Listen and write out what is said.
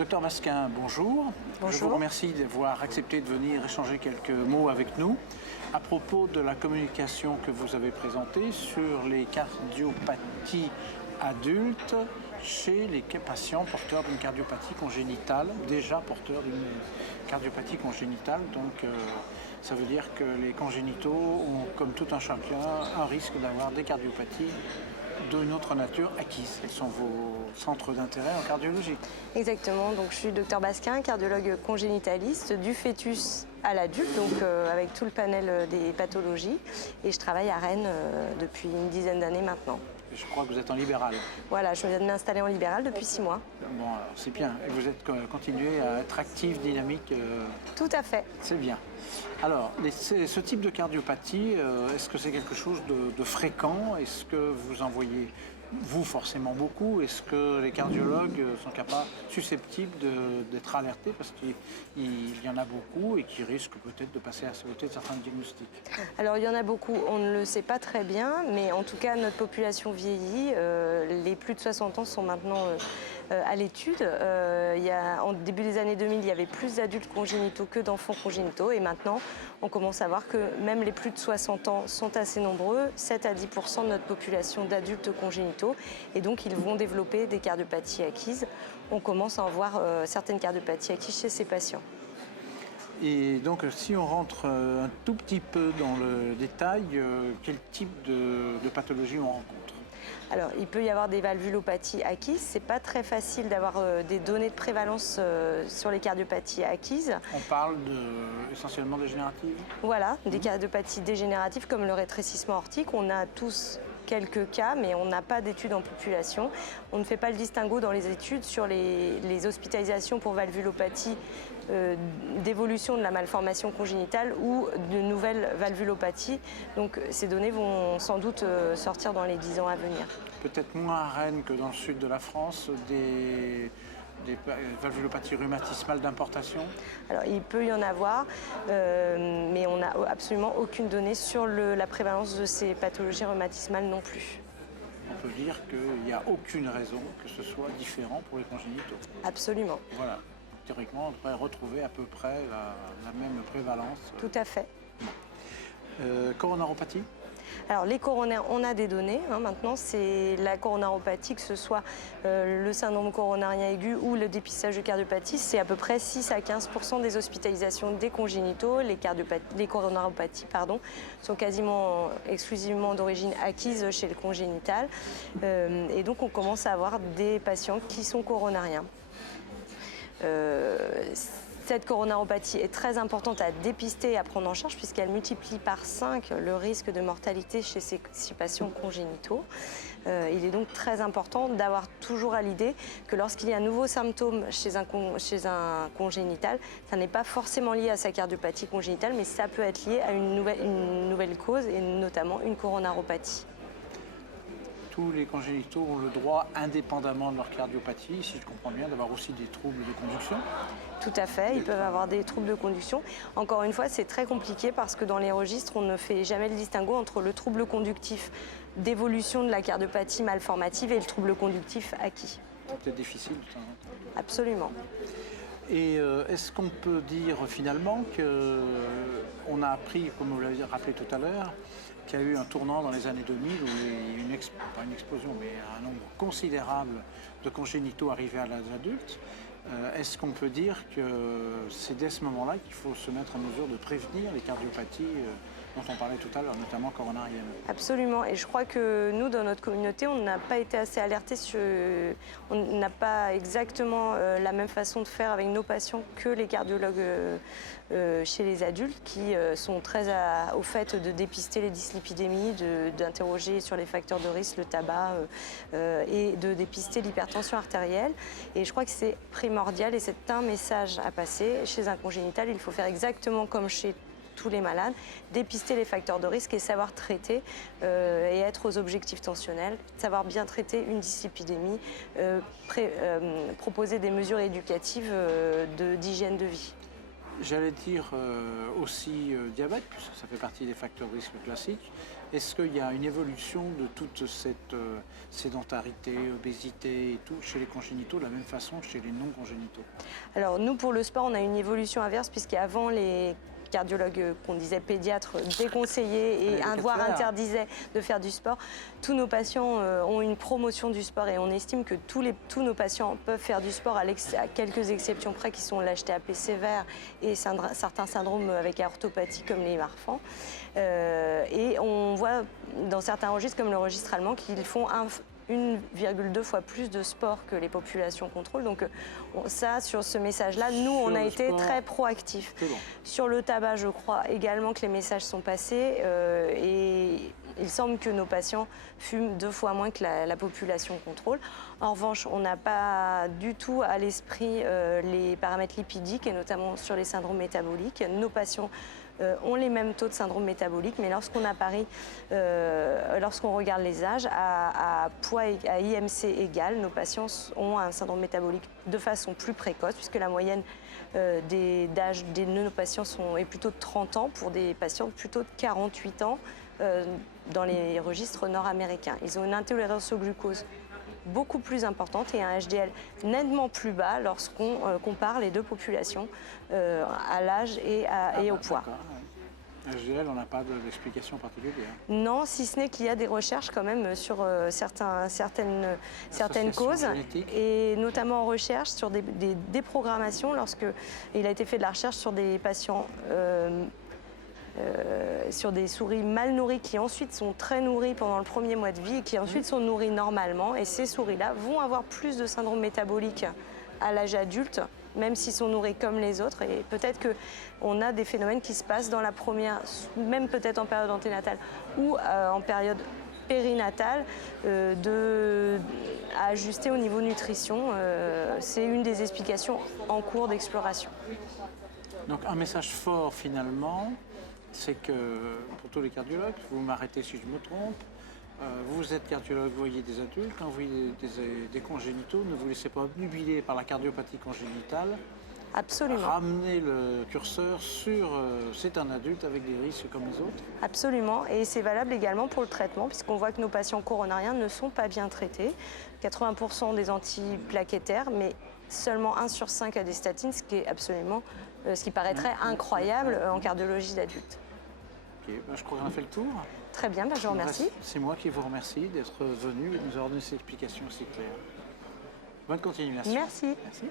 Docteur Basquin, bonjour. Bonjour. Je vous remercie d'avoir accepté de venir échanger quelques mots avec nous à propos de la communication que vous avez présentée sur les cardiopathies adultes chez les patients porteurs d'une cardiopathie congénitale, déjà porteurs d'une cardiopathie congénitale. Donc, ça veut dire que les congénitaux ont, comme tout un chacun, un risque d'avoir des cardiopathies d'une autre nature acquises. Quels sont vos centres d'intérêt en cardiologie? Exactement, donc je suis docteur Basquin, cardiologue congénitaliste du fœtus à l'adulte, donc avec tout le panel des pathologies. Et je travaille à Rennes depuis une dizaine d'années maintenant. Je crois que vous êtes en libéral. Voilà, je viens de m'installer en libéral depuis 6 mois. Bon, alors c'est bien. Et vous êtes continué à être actif, dynamique. Tout à fait. C'est bien. Alors, ce type de cardiopathie, est-ce que c'est quelque chose de fréquent? Est-ce que vous en voyez, vous, forcément beaucoup? Est-ce que les cardiologues sont capables, susceptibles d'être alertés parce qu'il y en a beaucoup et qui risquent peut-être de passer à côté de certains diagnostics? Alors, il y en a beaucoup, on ne le sait pas très bien, mais en tout cas, notre population vieillit. Les plus de 60 ans sont maintenant à l'étude. En début des années 2000, il y avait plus d'adultes congénitaux que d'enfants congénitaux. Et maintenant, on commence à voir que même les plus de 60 ans sont assez nombreux, 7 à 10% de notre population d'adultes congénitaux. Et donc, ils vont développer des cardiopathies acquises. On commence à en voir certaines cardiopathies acquises chez ces patients. Et donc, si on rentre un tout petit peu dans le détail, quel type de pathologie on rencontre? Alors, il peut y avoir des valvulopathies acquises. C'est pas très facile d'avoir des données de prévalence sur les cardiopathies acquises. On parle essentiellement dégénératives? Voilà, des cardiopathies dégénératives comme le rétrécissement aortique. On a tous quelques cas, mais on n'a pas d'études en population. On ne fait pas le distinguo dans les études sur les hospitalisations pour valvulopathie d'évolution de la malformation congénitale ou de nouvelles valvulopathies. Donc ces données vont sans doute sortir dans les 10 ans à venir. Peut-être moins à Rennes que dans le sud de la France, des valvulopathies rhumatismales d'importation? Alors il peut y en avoir, mais on n'a absolument aucune donnée sur la prévalence de ces pathologies rhumatismales non plus. On peut dire qu'il n'y a aucune raison que ce soit différent pour les congénitaux. Absolument. Voilà. Théoriquement, on devrait retrouver à peu près la même prévalence. Tout à fait. Coronaropathie? Alors les coronaires, on a des données. Maintenant, c'est la coronaropathie, que ce soit le syndrome coronarien aigu ou le dépistage de cardiopathie, c'est à peu près 6 à 15% des hospitalisations des congénitaux. Les coronaropathies sont quasiment exclusivement d'origine acquise chez le congénital. Et donc on commence à avoir des patients qui sont coronariens. Cette coronaropathie est très importante à dépister et à prendre en charge puisqu'elle multiplie par 5 le risque de mortalité chez ces patients congénitaux. Il est donc très important d'avoir toujours à l'idée que lorsqu'il y a un nouveau symptôme chez un congénital, ça n'est pas forcément lié à sa cardiopathie congénitale, mais ça peut être lié à une nouvelle cause et notamment une coronaropathie. Tous les congénitaux ont le droit, indépendamment de leur cardiopathie, si je comprends bien, d'avoir aussi des troubles de conduction? Tout à fait, ils peuvent avoir des troubles de conduction. Encore une fois, c'est très compliqué parce que dans les registres, on ne fait jamais le distinguo entre le trouble conductif d'évolution de la cardiopathie malformative et le trouble conductif acquis. C'est peut-être difficile de temps en temps. Absolument. Et est-ce qu'on peut dire finalement qu'on a appris, comme vous l'avez rappelé tout à l'heure, qu'il y a eu un tournant dans les années 2000 où il y a eu pas une explosion, mais un nombre considérable de congénitaux arrivés à l'âge adulte? Est-ce qu'on peut dire que c'est dès ce moment-là qu'il faut se mettre en mesure de prévenir les cardiopathies dont on parlait tout à l'heure, notamment coronariennes? Absolument, et je crois que nous, dans notre communauté, on n'a pas été assez alertés on n'a pas exactement la même façon de faire avec nos patients que les cardiologues chez les adultes qui sont très au fait de dépister les dyslipidémies, d'interroger sur les facteurs de risque, le tabac et de dépister l'hypertension artérielle. Et je crois que c'est primordial et c'est un message à passer. Chez un congénital, il faut faire exactement comme chez tous les malades, dépister les facteurs de risque et savoir traiter et être aux objectifs tensionnels, savoir bien traiter une dyslipidémie, proposer des mesures éducatives d'hygiène de vie. J'allais dire aussi diabète, puisque ça fait partie des facteurs de risque classiques. Est-ce qu'il y a une évolution de toute cette sédentarité, obésité et tout chez les congénitaux de la même façon que chez les non-congénitaux? Alors nous, pour le sport, on a une évolution inverse, puisqu'avant, les cardiologues qu'on disait pédiatres déconseillaient et voire interdisaient de faire du sport. Tous nos patients ont une promotion du sport et on estime que tous nos patients peuvent faire du sport à quelques exceptions près qui sont l'HTAP sévère et certains syndromes avec orthopathie comme les Marfan. Et on voit dans certains registres comme le registre allemand qu'ils font 1,2 fois plus de sport que les populations contrôle. Donc ça, sur ce message-là, nous, on a été très proactifs. Bon. Sur le tabac, je crois également que les messages sont passés et il semble que nos patients fument 2 fois moins que la population contrôle. En revanche, on n'a pas du tout à l'esprit les paramètres lipidiques et notamment sur les syndromes métaboliques. Nos patients ont les mêmes taux de syndrome métabolique, mais lorsqu'on regarde les âges, à poids et à IMC égal, nos patients ont un syndrome métabolique de façon plus précoce, puisque la moyenne d'âge de nos patients est plutôt de 30 ans, pour des patients plutôt de 48 ans dans les registres nord-américains. Ils ont une intolérance au glucose beaucoup plus importante et un HDL nettement plus bas lorsqu'on compare les deux populations à l'âge et au poids. HDL, on n'a pas d'explication particulière. Non, si ce n'est qu'il y a des recherches quand même sur certaines causes, et notamment en recherche sur des déprogrammations lorsqu'il a été fait de la recherche sur des patients sur des souris mal nourries qui ensuite sont très nourries pendant le premier mois de vie et qui ensuite sont nourries normalement. Et ces souris-là vont avoir plus de syndrome métabolique à l'âge adulte, même s'ils sont nourris comme les autres. Et peut-être qu'on a des phénomènes qui se passent dans la première, même peut-être en période anténatale ou en période périnatale, à ajuster au niveau nutrition. C'est une des explications en cours d'exploration. Donc un message fort finalement, c'est que pour tous les cardiologues, vous m'arrêtez si je me trompe, vous êtes cardiologue, vous voyez des adultes, quand vous voyez des congénitaux, ne vous laissez pas obnubiler par la cardiopathie congénitale. Absolument. Ramenez le curseur sur c'est un adulte avec des risques comme les autres. Absolument, et c'est valable également pour le traitement, puisqu'on voit que nos patients coronariens ne sont pas bien traités. 80% des antiplaquettaires, mais seulement 1 sur 5 a des statines, ce qui est absolument, ce qui paraîtrait incroyable en cardiologie d'adulte. Ok, ben je crois qu'on a fait le tour. Très bien, ben je vous remercie. C'est moi qui vous remercie d'être venu et de nous avoir donné ces explications si claires. Bonne continuation. Merci. Merci.